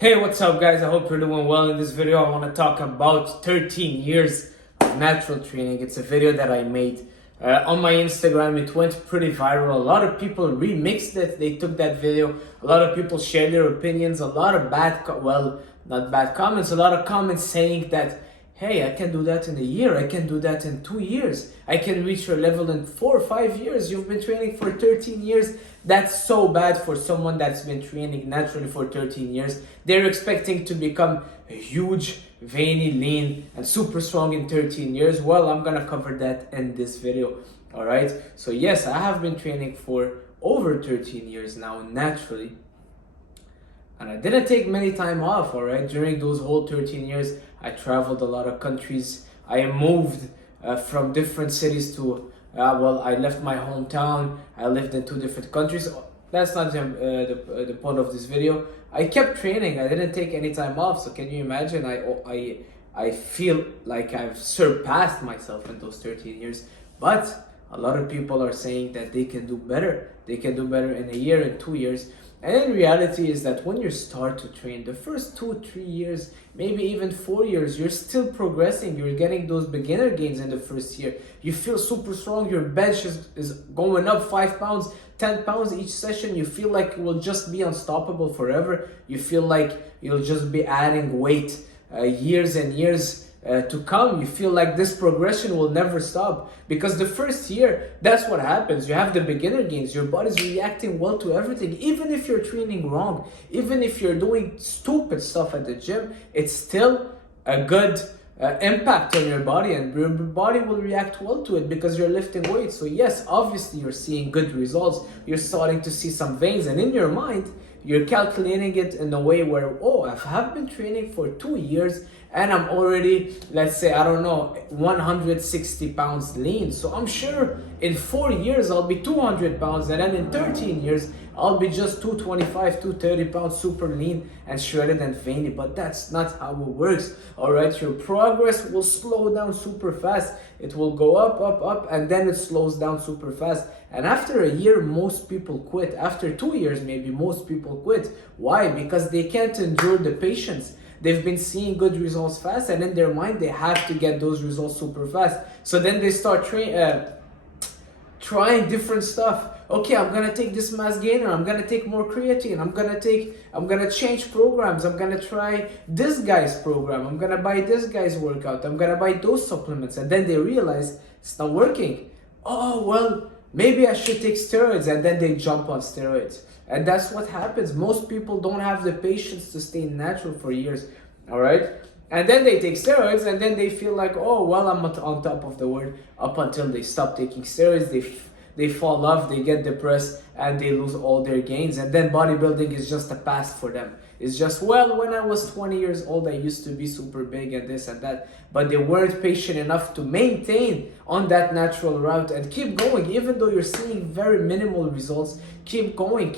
Hey, what's up guys? I hope you're doing well. In this video I want to talk about 13 years of natural training. It's a video that I made on my Instagram. It went pretty viral. A lot of people remixed it. They took that video. A lot of people shared their opinions. A lot of not bad comments. A lot of comments saying that, hey, I can do that in a year. I can do that in 2 years. I can reach your level in 4 or 5 years. You've been training for 13 years. That's so bad for someone that's been training naturally for 13 years. They're expecting to become a huge, veiny, lean, and super strong in 13 years. Well, I'm gonna cover that in this video. All right. So yes, I have been training for over 13 years now naturally. And I didn't take many time off, all right? During those whole 13 years, I traveled a lot of countries. I moved from different cities to, I left my hometown. I lived in 2 different countries. That's not the point of this video. I kept training. I didn't take any time off. So can you imagine? I feel like I've surpassed myself in those 13 years. But a lot of people are saying that they can do better. They can do better in a year, in 2 years. And in reality is that when you start to train, the first 2-3 years, maybe even 4 years, you're still progressing. You're getting those beginner gains in the first year. You feel super strong. Your bench is going up 5 pounds, 10 pounds each session. You feel like you will just be unstoppable forever. You feel like you'll just be adding weight years and years to come. You feel like this progression will never stop, because the first year, that's what happens. You have the beginner gains. Your body's reacting well to everything. Even if you're training wrong, even if you're doing stupid stuff at the gym, it's still a good impact on your body, and your body will react well to it because you're lifting weights. So yes, obviously you're seeing good results. You're starting to see some veins, and in your mind, you're calculating it in a way where, oh, I have been training for 2 years and I'm already, let's say, 160 pounds lean. So I'm sure in 4 years I'll be 200 pounds, and then in 13 years I'll be just 225, 230 pounds, super lean and shredded and veiny. But that's not how it works. All right, your progress will slow down super fast. It will go up, up, up, and then it slows down super fast. And after a year, most people quit. After 2 years, maybe most people quit. Why? Because they can't endure the patience. They've been seeing good results fast, and in their mind, they have to get those results super fast. So then they start trying different stuff. Okay, I'm gonna take this mass gainer. I'm gonna take more creatine. I'm gonna change programs. I'm gonna try this guy's program. I'm gonna buy this guy's workout. I'm gonna buy those supplements. And then they realize it's not working. Oh, well, maybe I should take steroids, and then they jump on steroids. And that's what happens. Most people don't have the patience to stay natural for years, all right? And then they take steroids, and then they feel like, oh, well, I'm not on top of the world, up until they stop taking steroids. They fall off, they get depressed, and they lose all their gains. And then bodybuilding is just a past for them. It's just, well, when I was 20 years old, I used to be super big and this and that. But they weren't patient enough to maintain on that natural route and keep going. Even though you're seeing very minimal results, keep going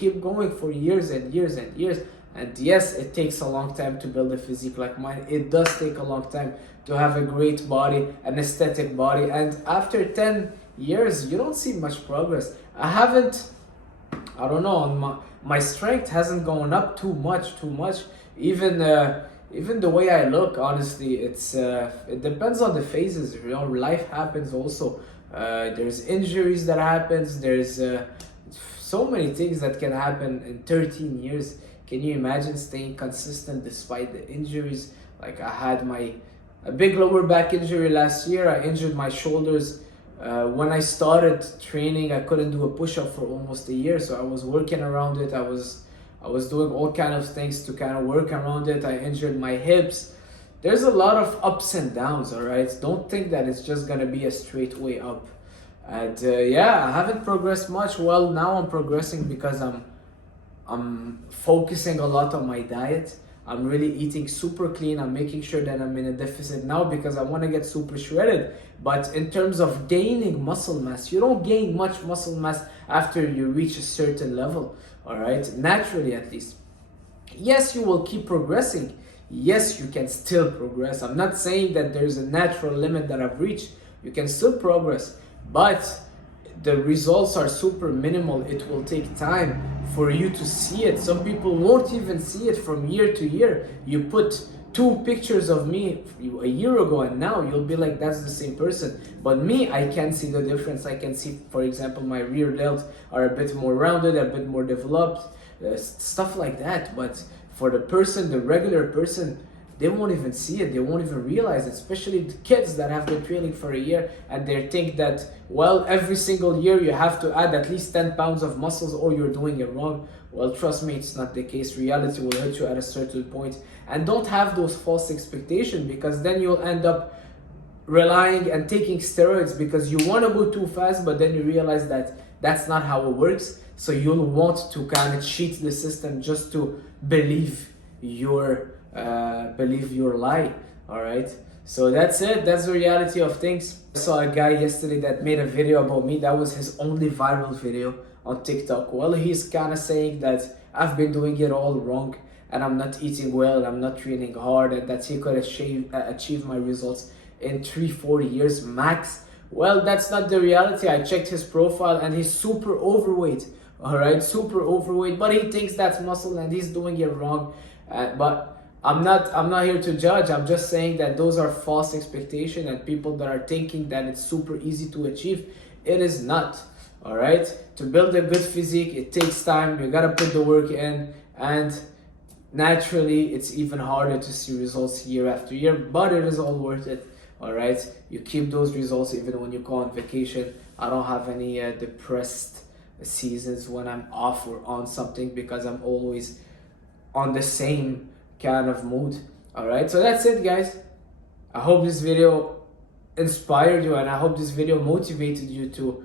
for years and years and years. And yes, it takes a long time to build a physique like mine. It does take a long time to have a great body, an aesthetic body. And after 10 years, you don't see much progress. My strength hasn't gone up too much. Even the way I look, honestly, it depends on the phases. You know, life happens also. There's injuries that happens. There's so many things that can happen in 13 years. Can you imagine staying consistent despite the injuries? Like, I had a big lower back injury last year. I injured my shoulders. When I started training, I couldn't do a push-up for almost a year, so I was working around it. I was doing all kind of things to kind of work around it. I injured my hips. There's a lot of ups and downs, all right? Don't think that it's just gonna be a straight way up. And yeah, I haven't progressed much. Well, now I'm progressing because I'm focusing a lot on my diet. I'm really eating super clean. I'm making sure that I'm in a deficit now because I want to get super shredded. But in terms of gaining muscle mass, you don't gain much muscle mass after you reach a certain level, all right? Naturally, at least. Yes, you will keep progressing. Yes, you can still progress. I'm not saying that there's a natural limit that I've reached. You can still progress, but the results are super minimal. It will take time for you to see it. Some people won't even see it from year to year. You put 2 pictures of me a year ago and now, you'll be like, that's the same person. But me, I can see the difference. I can see, for example, my rear delts are a bit more rounded, a bit more developed, stuff like that. But for the person, the regular person, they won't even see it. They won't even realize it, especially the kids that have been training for a year and they think that, well, every single year you have to add at least 10 pounds of muscles or you're doing it wrong. Well, trust me, it's not the case. Reality will hit you at a certain point. And don't have those false expectations, because then you'll end up relying and taking steroids because you want to go too fast, but then you realize that that's not how it works. So you'll want to kind of cheat the system just to believe your lie. All right, so that's it. That's the reality of things. I saw a guy yesterday that made a video about me. That was his only viral video on TikTok. Well, he's kind of saying that I've been doing it all wrong and I'm not eating well and I'm not training hard, and that he could achieve my results in 3-4 years max. Well, that's not the reality. I checked his profile and he's super overweight. All right, super overweight, but he thinks that's muscle and he's doing it wrong. But I'm not here to judge. I'm just saying that those are false expectations, and people that are thinking that it's super easy to achieve, it is not. All right, to build a good physique, it takes time. You gotta put the work in, and naturally it's even harder to see results year after year, but it is all worth it. All right, you keep those results even when you go on vacation. I don't have any depressed seasons when I'm off or on something, because I'm always on the same kind of mood. All right, so that's it, guys. I hope this video inspired you, and I hope this video motivated you to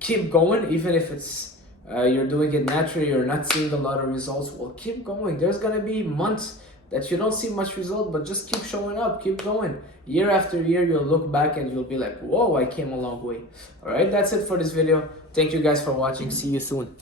keep going, even if it's you're doing it naturally, you're not seeing a lot of results. Well, keep going. There's gonna be months that you don't see much result, but just keep showing up, keep going. Year after year, you'll look back and you'll be like, whoa, I came a long way. All right, that's it for this video. Thank you guys for watching. See you soon.